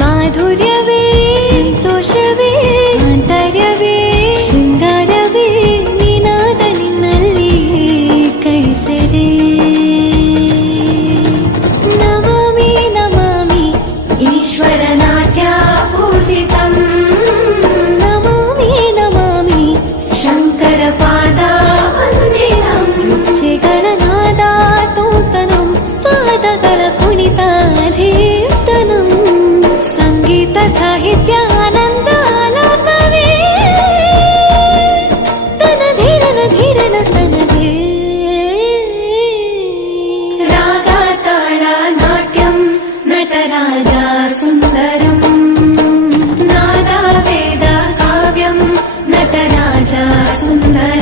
ಮಾಧುರ್ಯವೇ ಸಂತೋಷವೇ ಆಂತರ್ಯವೇ ಶೃಂಗಾರವೇ ನೀನಾದ ನಿನ್ನಲ್ಲಿ ಕೈಸರೆ ನಮಾಮಿ ನಮಾಮಿ ಈಶ್ವರ ನಾಟ್ಯ ಪೂಜಿತಂ ನಮಾಮಿ ನಮಾಮಿ ಶಂಕರ ಪಾದ ವಂದಿತಂ ಹೆಜ್ಜೆಗಳ ನಾದ ತೋತನಂ ಪಾದಗಳ ಕುಣಿತಾಧೀರ್ತನಂ ಸಂಗೀತ ಸಾಹಿತ್ಯ ಆನಂದ ಆಲಾಪವೇ ತನಧೀರನ ಧೀರನ ತನದೇ ರಾಗ ತಾಳ ನಾಟ್ಯಂ ನಟರಾಜ ಸುಂದರಂ ನಾದ ವೇದ ಕಾವ್ಯಂ ನಟರಾಜ ಸುಂದರ